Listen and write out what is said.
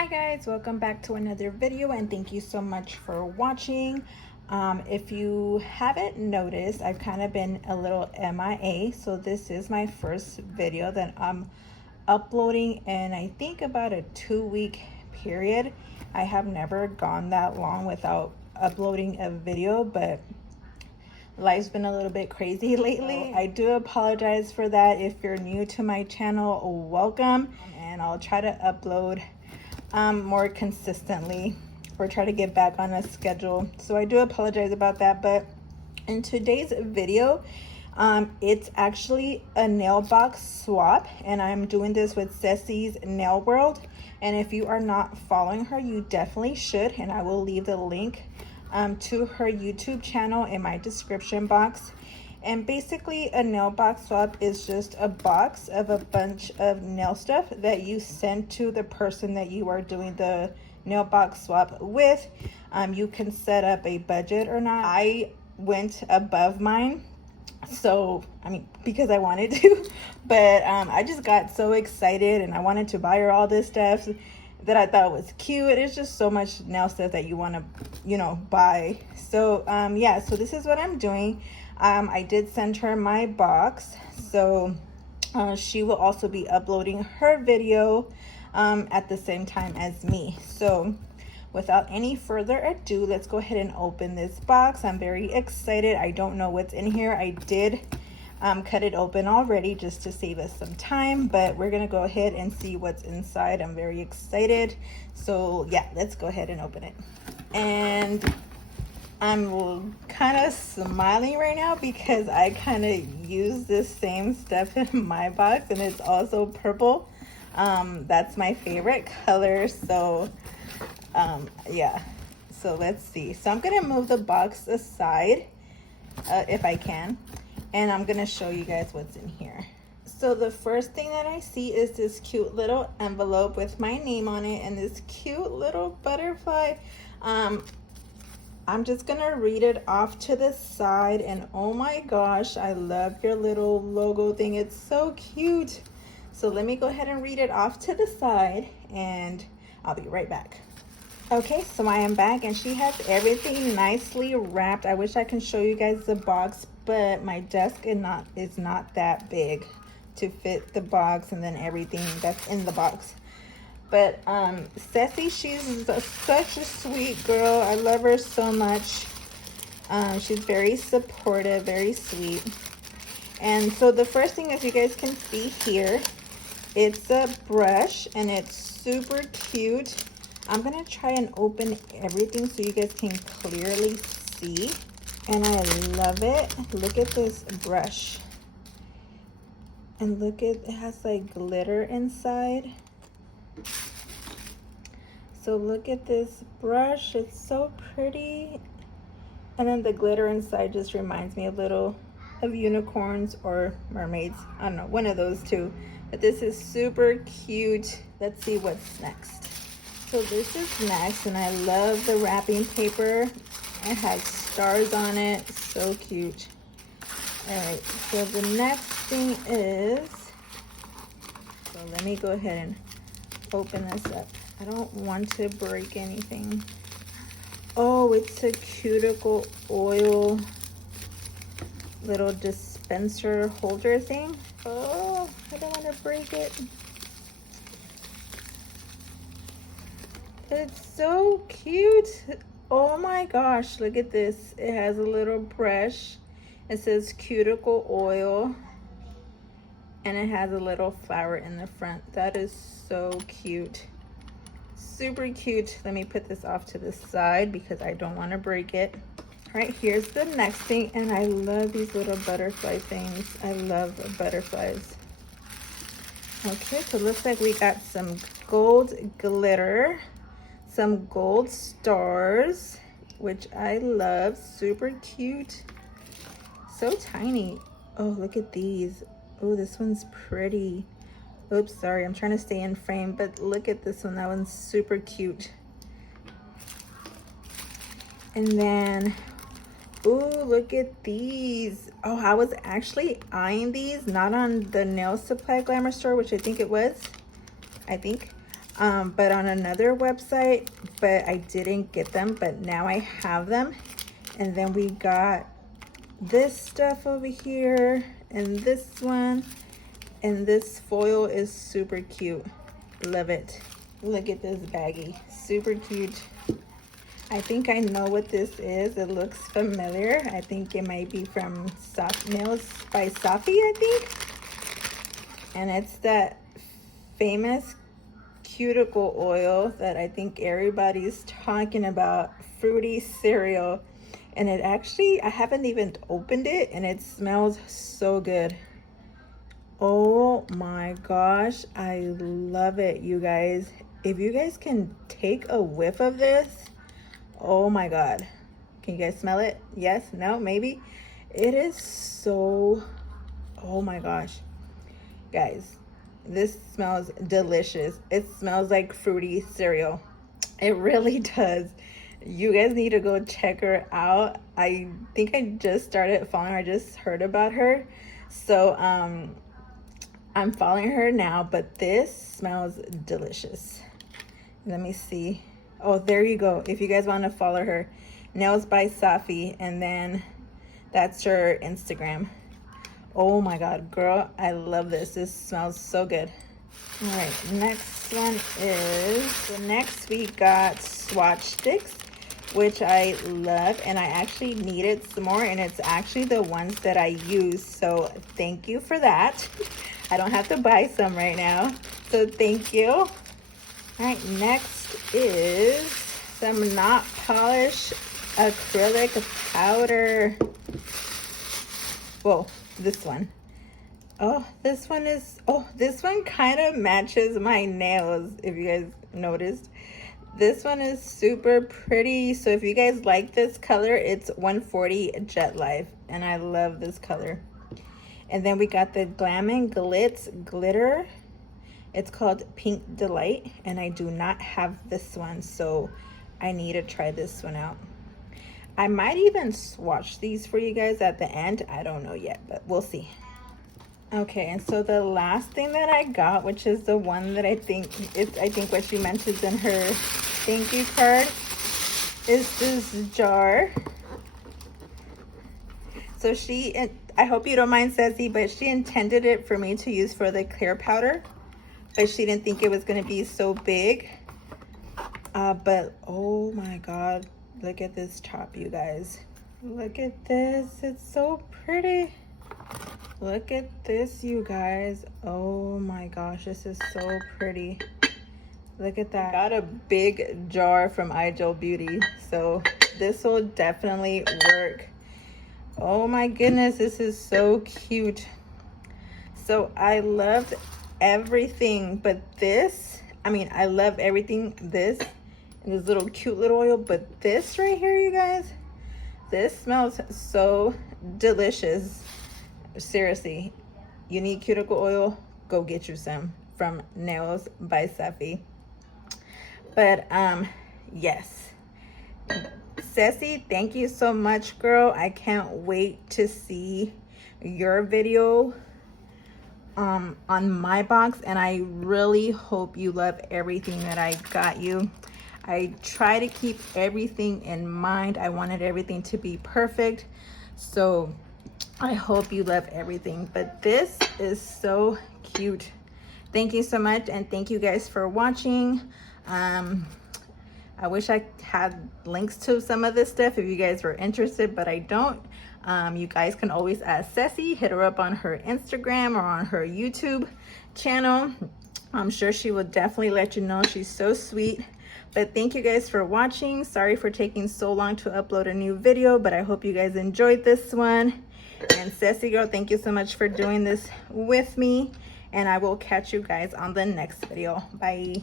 Hi guys, welcome back to another video and thank you so much for watching. If you haven't noticed, I've kind of been a little MIA, so this is my first video that I'm uploading in I think about a 2-week period. I have never gone that long without uploading a video, but life's been a little bit crazy lately. I do apologize for that. If you're new to my channel, welcome, and I'll try to upload more consistently or try to get back on a schedule. So I do apologize about that, but in today's video, it's actually a nail box swap, and I'm doing this with Ceci's Nail World. And if you are not following her, you definitely should, and I will leave the link to her YouTube channel in my description box. And basically a nail box swap is just a box of a bunch of nail stuff that you send to the person that you are doing the nail box swap with. You can set up a budget or not. I went above mine, so because I wanted to, but I just got so excited and I wanted to buy her all this stuff that I thought was cute. It's just so much nail stuff that you want to buy. So yeah, so this is what I'm doing. I did send her my box, so she will also be uploading her video at the same time as me. So without any further ado, let's go ahead and open this box. I'm very excited. I don't know what's in here. I did cut it open already just to save us some time, but we're gonna go ahead and see what's inside. I'm very excited. So yeah, let's go ahead and open it. And I'm kind of smiling right now because I kind of use this same stuff in my box, and it's also purple. That's my favorite color. So yeah, so let's see. So I'm gonna move the box aside if I can, and I'm gonna show you guys what's in here. So the first thing that I see is this cute little envelope with my name on it and this cute little butterfly. I'm just gonna read it off to the side, and oh my gosh, I love your little logo thing. It's so cute. So let me go ahead and read it off to the side, and I'll be right back. Okay, so I am back, and she has everything nicely wrapped. I wish I can show you guys the box, but my desk is not that big to fit the box and then everything that's in the box. But Ceci, she's such a sweet girl. I love her so much. She's very supportive, very sweet. And so the first thing, as you guys can see here, it's a brush, and it's super cute. I'm gonna try and open everything so you guys can clearly see. And I love it. Look at this brush. And look, it has like glitter inside. So look at this brush, it's so pretty. And then the glitter inside just reminds me a little of unicorns or mermaids. I don't know, one of those two. But this is super cute. Let's see what's next. So this is next, and I love the wrapping paper. It has stars on it, so cute. All right, so the next thing is, so let me go ahead and open this up. I don't want to break anything. Oh, it's a cuticle oil little dispenser holder thing. Oh, I don't want to break it. It's so cute. Oh my gosh, look at this. It has a little brush. It says cuticle oil, and it has a little flower in the front. That is so cute. Super cute. Let me put this off to the side because I don't want to break it. All right, here's the next thing, and I love these little butterfly things. I love butterflies. Okay, so it looks like we got some gold glitter, some gold stars, which I love. Super cute. So tiny. Oh, look at these. Oh, this one's pretty. Oops, sorry, I'm trying to stay in frame, but look at this one. That one's super cute. And then, ooh, look at these. Oh, I was actually eyeing these, not on the Nail Supply Glamour store, which I think it was. but on another website, but I didn't get them, but now I have them. And then we got this stuff over here, and this one, and this foil is super cute. Love it. Look at this baggie, super cute. I think I know what this is. It looks familiar. I think it might be from Nails by Ceci, I think. And it's that famous cuticle oil that I think everybody's talking about, fruity cereal. And it actually, I haven't even opened it, and it smells so good. Oh my gosh, I love it, you guys. If you guys can take a whiff of this, oh my God. Can you guys smell it? Yes? No? Maybe? It is so, oh my gosh. Guys, this smells delicious. It smells like fruity cereal. It really does. You guys need to go check her out. I think I just started following her. I just heard about her. So I'm following her now, but this smells delicious. Let me see. Oh, there you go. If you guys want to follow her, Nails by Ceci, and then that's her Instagram. Oh my God, girl, I love this. This smells so good. All right, next one is, so next we got swatch sticks, which I love, and I actually needed some more, and it's actually the ones that I use. So thank you for that. I don't have to buy some right now, so thank you. All right, next is some not polished acrylic powder. Whoa, this one. Oh, this one is, oh, this one kind of matches my nails, if you guys noticed. This one is super pretty. So if you guys like this color, it's 140 Jet Life, and I love this color. And then we got the Glam and Glitz glitter. It's called Pink Delight, and I do not have this one, so I need to try this one out. I might even swatch these for you guys at the end. I don't know yet, but we'll see. Okay, and so the last thing that I got, which is the one that I think what she mentions in her thank you card, is this jar. So I hope you don't mind, Ceci, but she intended it for me to use for the clear powder, but she didn't think it was going to be so big. But oh my God, look at this top, you guys. Look at this. It's so pretty. Look at this, you guys. Oh my gosh, this is so pretty. Look at that. Got a big jar from iJoe Beauty, so this will definitely work. Oh my goodness, this is so cute. So I loved everything, but this, I mean, I love everything, this and this little cute little oil, but this right here, you guys, this smells so delicious. Seriously, you need cuticle oil, go get you some from Nails by Ceci. But yes, Ceci, thank you so much, girl. I can't wait to see your video on my box, and I really hope you love everything that I got you. I try to keep everything in mind. I wanted everything to be perfect, so I hope you love everything. But this is so cute. Thank you so much, and thank you guys for watching. I wish I had links to some of this stuff if you guys were interested, but I don't. You guys can always ask Ceci, hit her up on her Instagram or on her YouTube channel. I'm sure she will definitely let you know. She's so sweet. But thank you guys for watching. Sorry for taking so long to upload a new video, but I hope you guys enjoyed this one. And Ceci girl, thank you so much for doing this with me, and I will catch you guys on the next video. Bye.